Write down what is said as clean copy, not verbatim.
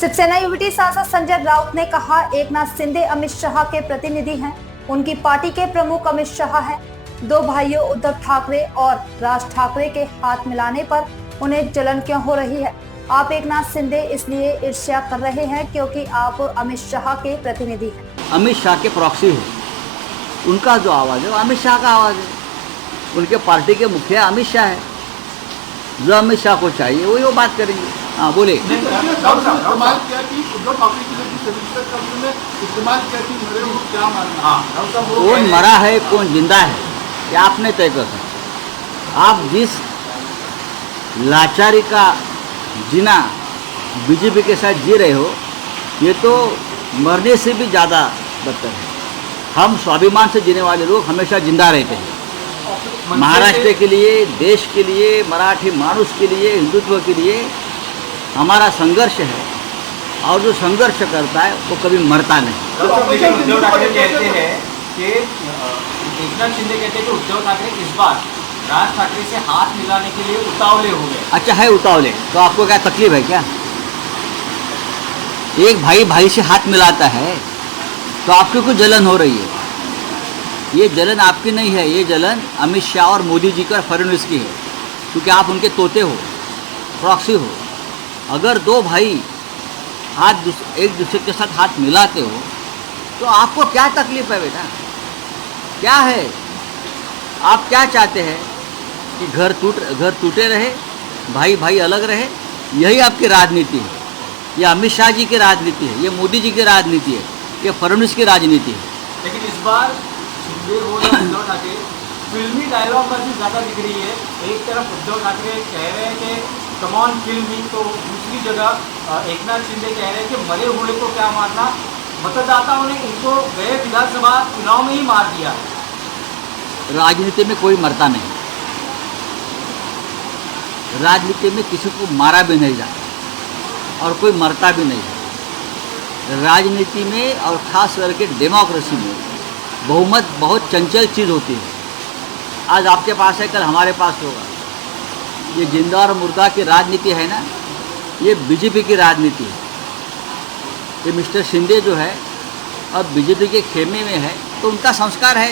शिवसेना युवती सांसद संजय राउत ने कहा, एकनाथ शिंदे अमित शाह के प्रतिनिधि हैं। उनकी पार्टी के प्रमुख अमित शाह हैं। दो भाइयों उद्धव ठाकरे और राज ठाकरे के हाथ मिलाने पर उन्हें जलन क्यों हो रही है? आप एकनाथ शिंदे इसलिए ईर्ष्या कर रहे हैं क्योंकि आप अमित शाह के प्रतिनिधि हैं। अमित शाह के प्रॉक्सी है, उनका जो आवाज़ है वो अमित शाह का आवाज़ है। उनके पार्टी के मुखिया अमित शाह है। जो अमित शाह को चाहिए वही वो बात करेंगे। हाँ बोले। इस्तेमाल किया कि उद्धव ठाकरे की इस्तेमाल किया कि मेरे को क्या मानना, कौन मरा है कौन जिंदा है ये आपने तय कर सकते। आप जिस लाचारी का जीना बीजेपी के साथ जी रहे हो ये तो मरने से भी ज़्यादा बदतर है। हम स्वाभिमान से जीने वाले लोग हमेशा जिंदा रहते हैं। महाराष्ट्र के लिए, देश के लिए, मराठी मानुष के लिए, हिंदुत्व के लिए हमारा संघर्ष है और जो संघर्ष करता है वो कभी मरता नहीं। उद्धव ठाकरे कहते हैं कि एकनाथ शिंदे कहते हैं कि उद्धव ठाकरे इस बार राज ठाकरे से हाथ मिलाने के लिए उतावले हो गए। अच्छा है उतावले, तो आपको क्या तकलीफ है क्या? एक भाई भाई से हाथ मिलाता है तो आपको कोई जलन हो रही है। ये जलन आपकी नहीं है, ये जलन अमित शाह और मोदी जी का फडणवीस की है, क्योंकि आप उनके तोते हो, प्रॉक्सी हो। अगर दो भाई एक दूसरे के साथ हाथ मिलाते हो तो आपको क्या तकलीफ है बेटा? क्या है? आप क्या चाहते हैं कि घर टूटे रहे, भाई भाई अलग रहे? यही आपकी राजनीति है। ये अमित शाह जी की राजनीति है, ये मोदी जी की राजनीति है, ये फडणवीस की राजनीति है। लेकिन इस बार शिंदे और उद्धव ठाकरे फिल्मी डायलॉग पर भी ज़्यादा दिख रही है। एक तरफ उद्धव ठाकरे कह रहे हैं कि कम ऑन किल मी, तो दूसरी जगह एकनाथ शिंदे कह रहे हैं कि मरे हुए को क्या मारना, मतदाताओं ने इनको गए विधानसभा चुनाव में ही मार दिया। राजनीति में कोई मरता नहीं, राजनीति में किसी को मारा भी नहीं जाता और कोई मरता भी नहीं है। राजनीति में और ख़ास करके डेमोक्रेसी में बहुमत बहुत चंचल चीज़ होती है। आज आपके पास है, कल हमारे पास होगा। ये जिंदा और मुर्दा की राजनीति है ना, ये बीजेपी की राजनीति है। ये मिस्टर शिंदे जो है अब बीजेपी के खेमे में है तो उनका संस्कार है।